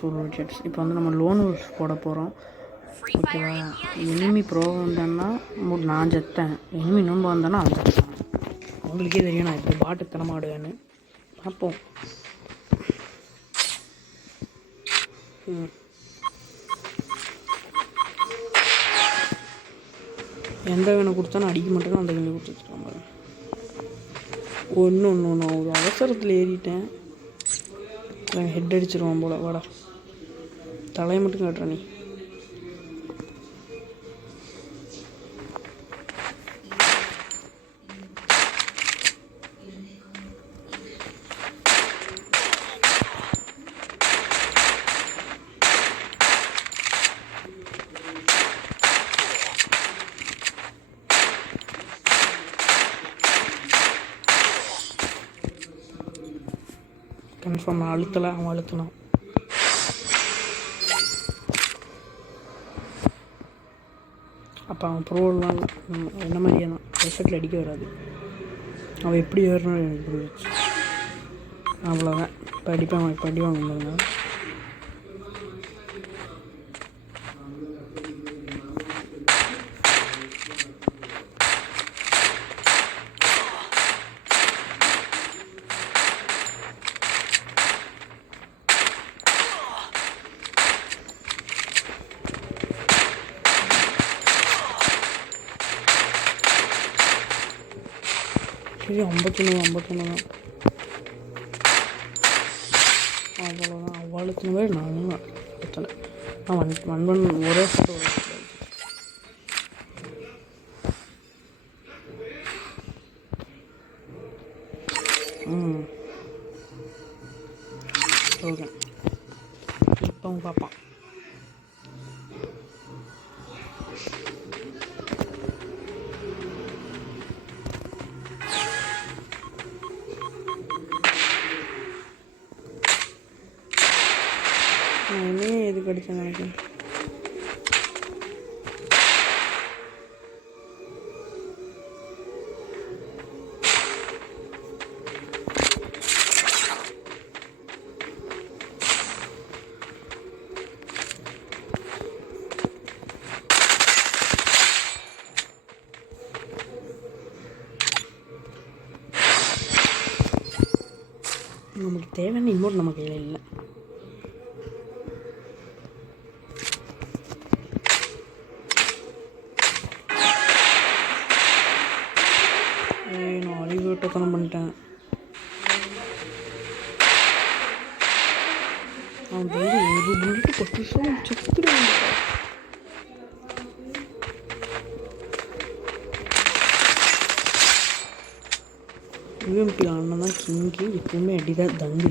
Full wickets. இப்போ வந்து நம்ம லோன் வொல்ஃப் போட போகிறோம். ஓகேவா? எனிமி ப்ரோ வந்தேன்னா நான் செத்தேன், எனிமி இன்னொன்று வந்தேன்னா அவன் செத்தான். அவங்களுக்கே தெரியும் நான் இப்போ பாட்டு தனமாடுவேன்னு. பார்ப்போம். எந்த வேணை கொடுத்தாலும் அடிக்க மாட்டேன்னு அந்த வேலை கொடுத்து வச்சுருக்காங்க. ஒன்று நான் ஒரு அவசரத்தில் ஏறிட்டேன். ஹெட் அடிச்சிருவான் போல. வாடா, தலையை மட்டும் காட்டுற நீ. கன்ஃபார்ம் நான் அழுத்தலை, அவன் அழுத்தினான். அப்போ அவன் ப்ரோலாம் என்ன மாதிரியே தான், எஃபெக்டில் அடிக்க வராது. அவன் எப்படி ஏறணும் எனக்கு புரிஞ்சிச்சு. அவ்வளோதான். இப்போ அடிப்பான், இப்போ அடி வாங்க பாருங்க. சரி, 51 தான். அவ்வளோதான். அவ்வளோத்துன பேர் நானும் எத்தனை ஒரே ஃபோட்டோ. ஓகே, இப்போ அவன் பார்ப்பான். நானே எதுக்கு அடித்தேன் நினைக்கிறேன். நமக்கு தேவையான இன்னொரு நம்ம கையில் இல்லை. நான் அழிவுட்டத்தனம் பண்ணிட்டேன். அவன் வந்து ஒரு புல்லட்டு 10 நிமிஷம் செத்துடுவாங்க. யூஎம்பி அண்ணன் தான் கிங்கு. எப்பவுமே அடிதான் தங்கு.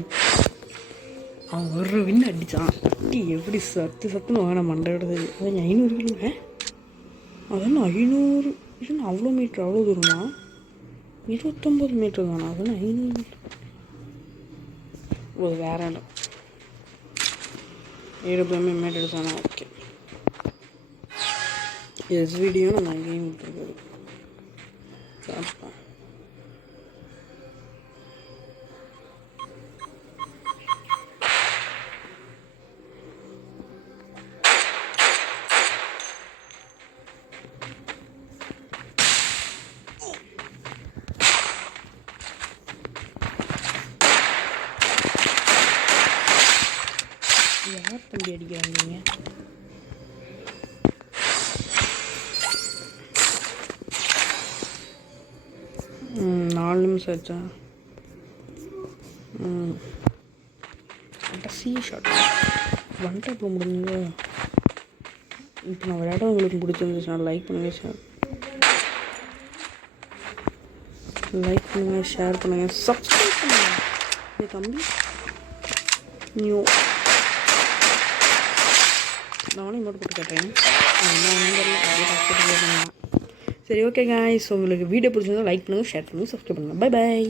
அவன் ஒரு வின்னு அடித்தான். அடி எப்படி சத்துன்னு வாங்க மண்டையோட. அதான் 500 கிலோ. அதான் 500 இல்லைன்னா அவ்வளோ மீட்ரு, அவ்வளோ தூரமா? 29 மீட்டர் தானே? அதுன்னு 500 மீட்டர். ஒரு வேற இடம். 70 மீட்டர் தானே? ஓகே. வீடியோ நான் கேம் விட்டுருக்காரு. பார்ப்போம். யார் தம்பி அடிக்கிறாங்க? 4 நிமிஷம் ஆச்சா? கடைசி ஷாட் ஒன் டாப்பில் முடிஞ்சுங்க. இப்போ நான் விளையாட உங்களுக்கு பிடிச்சிருந்துச்சுன்னா லைக் பண்ணுங்கள், ஷேர் பண்ணுங்கள், சப்ஸ்கிரைப் பண்ணுங்கள். தம்பி நியூ நானும் இமோட் போட்டு கேட்டேன். சரி, ஓகே காய்ஸ், உங்களுக்கு வீடியோ பிடிச்சிருந்தா லைக் பண்ணுங்கள், ஷேர் பண்ணுங்கள், சப்ஸ்கிரைப் பண்ணுங்கள். Bye bye.